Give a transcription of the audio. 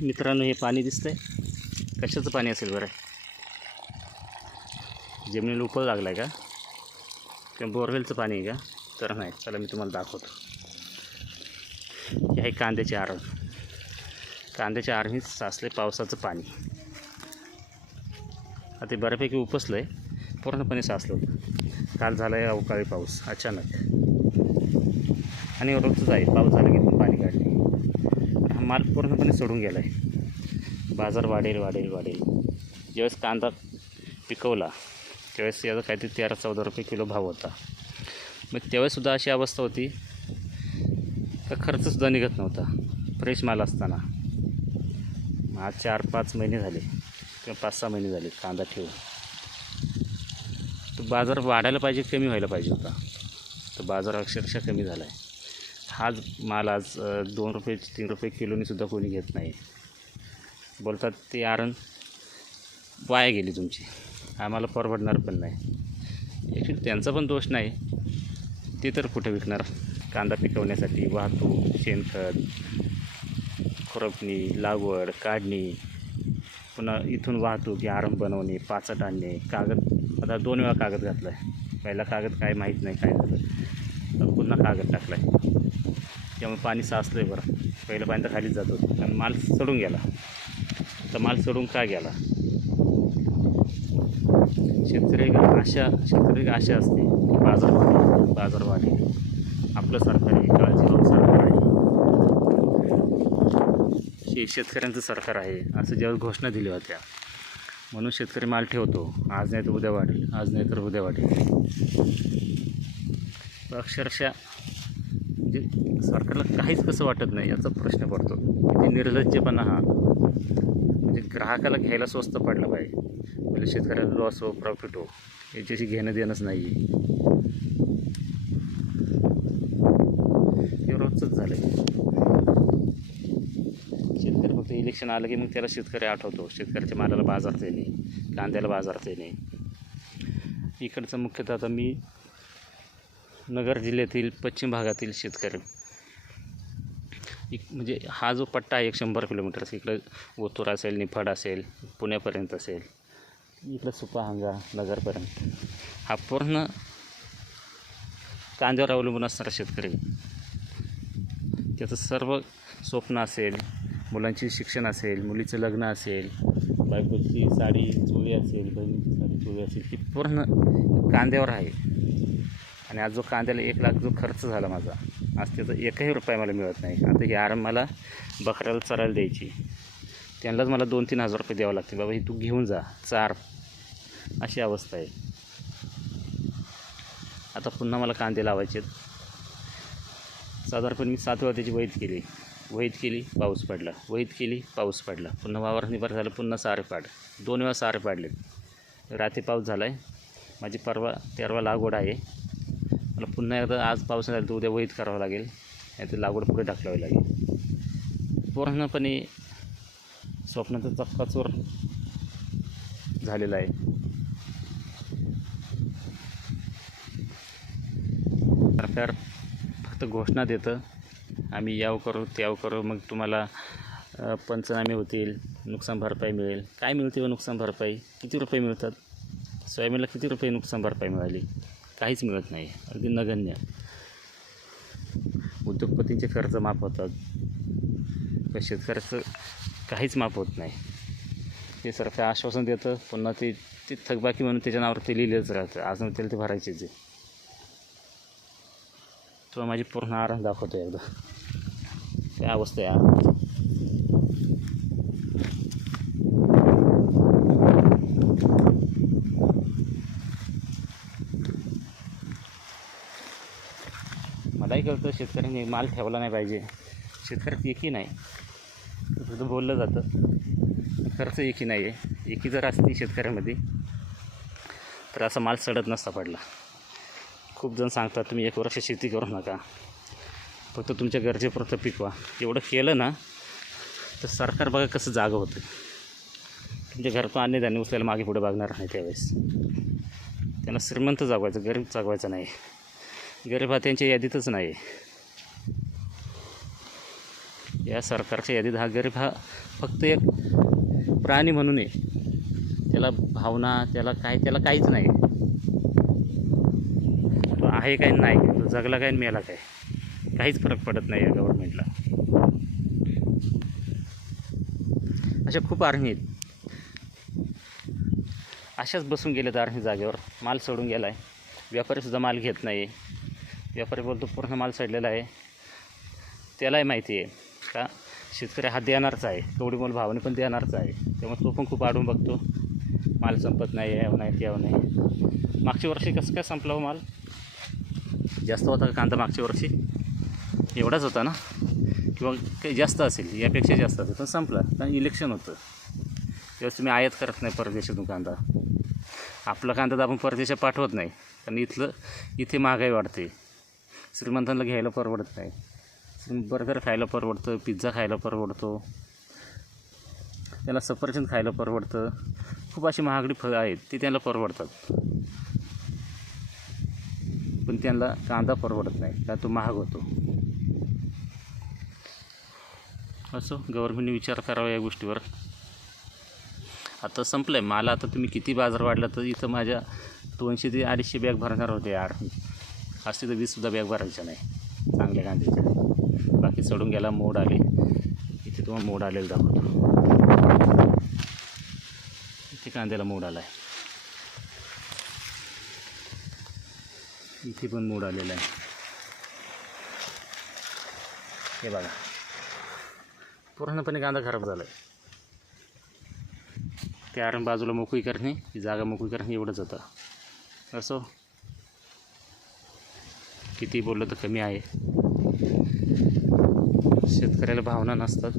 मित्रांनो, हे पाणी दिसतंय, कशाचं पाणी असेल बरं? जमिनीला उपळ लागला आहे का? किंवा बोरवेलचं पाणी आहे का? तर नाही, चला मी तुम्हाला दाखवतो. हे आहे कांद्याचे आरण. कांद्याच्या आरणीत साचले पावसाचं पाणी. आता ते बऱ्यापैकी उपसलं आहे, पूर्णपणे साचलं होतं. काल झाला आहे अवकाळी पाऊस अचानक, आणि रोजच आहे पाऊस झाला की पण पाणी काढले. तर हा माल पूर्णपणे सोडून गेला आहे. बाजार वाढेल वाढेल वाढेल. ज्यावेळेस कांदा पिकवला त्यावेळेस याचा काहीतरी 13-14 रुपये किलो भाव होता. मग त्यावेळेससुद्धा अशी अवस्था होती का खर्चसुद्धा निघत नव्हता फ्रेश माल असताना. आज 4-5 महिने झाले किंवा 5-6 महिने झाले कांदा ठेवून. तो बाजार वाढायला पाहिजे, कमी व्हायला पाहिजे होता. तो बाजार अक्षरशः कमी झाला आहे. हाच माल आज 2 रुपये 3 रुपये किलोनीसुद्धा कोणी घेत नाही. बोलतात ते आरण वाया गेली तुमची, आम्हाला परवडणार पण नाही. ॲक्च्युली त्यांचा पण दोष नाही. ते तर कुठे विकणार? कांदा पिकवण्यासाठी वाहतूक, शेणखत, खुरपणी, लागवड, काढणी, पुन्हा इथून वाहतूक, आरण बनवणे, पाचट आणणे, कागद. आता 2 वेळा कागद घातला आहे. पहिला कागद काय माहीत नाही काय झालं, तर पुन्हा कागद टाकला आहे. त्यामुळे पाणी साचलं आहे. बरं, पहिलं पाणी तर खालीच जात होतं कारण माल सडून गेला. तर माल सडून का गेला? शेतकरी आशा असते की बाजार वाढेल, आपलं सरकार आहे, काळजीवाहू सरकार आहे, शेतकऱ्यांचं सरकार आहे, असं ज्यावेळेस घोषणा दिल्या होत्या. म्हणून शेतकरी माल ठेवतो, आज नाही तर उद्या वाढेल, आज नाही तर उद्या वाढेल. अक्षरशः म्हणजे सरकारला काहीच कसं वाटत नाही याचा प्रश्न पडतो. किती निर्लज्जपणा हा. म्हणजे ग्राहकाला घ्यायला स्वस्त पडलं पाहिजे, म्हणजे शेतकऱ्याला लॉस हो प्रॉफिट हो याच्याशी घेणं देणंच नाही आहे. हे रोजचंच झालं आहे. शेतकरी फक्त इलेक्शन आलं की मग त्याला शेतकरी आठवतो. शेतकऱ्याच्या मालाला बाजार देणे, कांद्याला बाजार देणे. इकडचं मुख्यतः आता मी नगर जिल्ह्यातील पश्चिम भागातील शेतकरी, म्हणजे हा जो पट्टा आहे 100 किलोमीटरचा, इकडं ओतूर असेल, निफाड असेल, पुण्यापर्यंत असेल, इकडं सुपाहांगा नगरपर्यंत, हा पूर्ण कांद्यावर अवलंबून असणारा शेतकरी. त्याचं सर्व स्वप्न असेल, मुलांचे शिक्षण असेल, मुलीचं लग्न असेल, बायकोची साडी चोळी असेल, बहिणीची साडी चोळी असेल, ती पूर्ण कांद्यावर आहे. आणि आज जो कांद्याला 1 लाख जो खर्च झाला माझा, आज त्याचा 1ही रुपया मला मिळत नाही. आता ही आराम मला बकऱ्याला चरायला द्यायची, त्यांनाच मला 2-3 हजार रुपये द्यावं लागते. बाबा ही तू घेऊन जा, चार, अशी अवस्था आहे. आता पुन्हा मला कांदे लावायचे. साधारणपणे मी 7 वेळा त्याची वहीत केली, पाऊस पडला, वहीत केली, पाऊस पडला, पुन्हा वावर निभार झालं, पुन्हा सारे पाड, 2 वेळा सारे पाडले. रात्री पाऊस झाला आहे, माझी परवा 13वा लागवड आहे. मला पुन्हा एकदा आज पाऊस झाला तर उद्या वहीत करावं लागेल, नाही तर लागवड पुढे ढकलावी लागेल. पूर्णपणे स्वप्नाचा चक्काचूर झालेला आहे. सरकार फक्त घोषणा देतं, आम्ही याव करू त्याव करू, मग तुम्हाला पंचनामे होतील, नुकसान भरपाई मिळेल. काय मिळते व नुकसान भरपाई? किती रुपये मिळतात? सोयाबीनला किती रुपये नुकसान भरपाई मिळाली? काहीच मिळत नाही, अगदी नगण्य. उद्योगपतींचे खर्च माफ होतात, पण शेतकऱ्याचं काहीच माफ होत नाही. ते सरकार आश्वासन देतं, पुन्हा ते थकबाकी म्हणून त्याच्या नावावर ते लिहिलेच राहतं. आज मग त्याला ते भरायचेच आहे. तो माझी पूर्ण आराम दाखवतो एकदा, काय अवस्था आहे. मलाही कळतं शेतकऱ्यांनी माल ठेवला नाही पाहिजे. शेतकऱ्यात एकी नाही, तुझं बोललं जातं, खर्च एकी नाही आहे. एकी जर असती शेतकऱ्यामध्ये तर असा माल सडत नसता पडला. खूप जण सांगतात तुम्ही 1 वर्ष शेती करू नका, फक्त तुमच्या गरजेपुरतं पिकवा. एवढं केलं ना तर सरकार बघा कसं जागं होतं. तुमच्या घरातून अन्नधान्य उचलायला मागे पुढे बघणार नाही. त्यावेळेस त्यांना श्रीमंत जागवायचं, गरीब जागवायचं नाही. गरीब हा त्यांच्या यादीतच नाही. या सरकारच्या यादीत हा गरीब हा फक्त एक प्राणी म्हणून आहे. त्याला भावना, त्याला काहीच नाही. तो आहे काय नाही, तो जगला काय मेला काय, काहीच फरक पडत नाही या गव्हर्नमेंटला. अशा खूप आर्मी आहेत. अशाच बसून गेलेत आर्मी जागेवर, माल सोडून गेला आहे. व्यापारीसुद्धा माल घेत नाही. व्यापारी बोलतो पूर्ण माल सडलेला आहे. त्यालाही माहिती आहे का शेतकरी हा देणारच आहे, तेवढी मोल भावाने पण देणारच आहे. त्यामुळे तो पण खूप आडून बघतो. माल संपत नाही, यावं नाही त्यावं नाही. मागच्या वर्षी कसं काय संपला हो माल? जास्त होता का कांदा मागच्या वर्षी? एवढाच होता ना, किंवा काही जास्त असेल, यापेक्षा जास्त असेल, पण संपला. कारण इलेक्शन होतं तेव्हा तुम्ही आयात करत नाही परदेशातून कांदा. आपला कांदा तर आपण परदेशात पाठवत नाही, कारण इथे महागाई वाढते. श्रीमंतांना घ्यायला परवडत नाही. बर्गर खायला परवडतं, पिझ्झा खायला परवडतो, त्याला सफरचंद खायला परवडतं. खूप अशी महागडी फळं आहेत ती त्यांना परवडतात, पण त्यांना कांदा परवडत नाही, कारण तो महाग होतो. असो, गव्हर्नमेंटने विचार करावा या गोष्टीवर. आता संपलं आहे माल. आता तुम्ही किती बाजार वाढला तर इथं माझ्या 200 ते 250 बॅग भरणार होते यार. आज तिथं 20सुद्धा बॅग भरायच्या नाही चांगल्या कांद्याच्या. बाकी चढून गेला, मोड आले. इथे तुम्हाला मोड आलेलं दाखवतो. इथे कांद्याला मोड आला आहे, इथे पण मोड आलेला आहे. हे बघा, पूर्णपणे कांदा खराब झाला आहे. त्या बाजूला मोकळी करणे, ही जागा मोकळी करणे एवढंच होतं. असो, किती बोललं तर कमी आहे. शेतकऱ्याला भावना नसतात.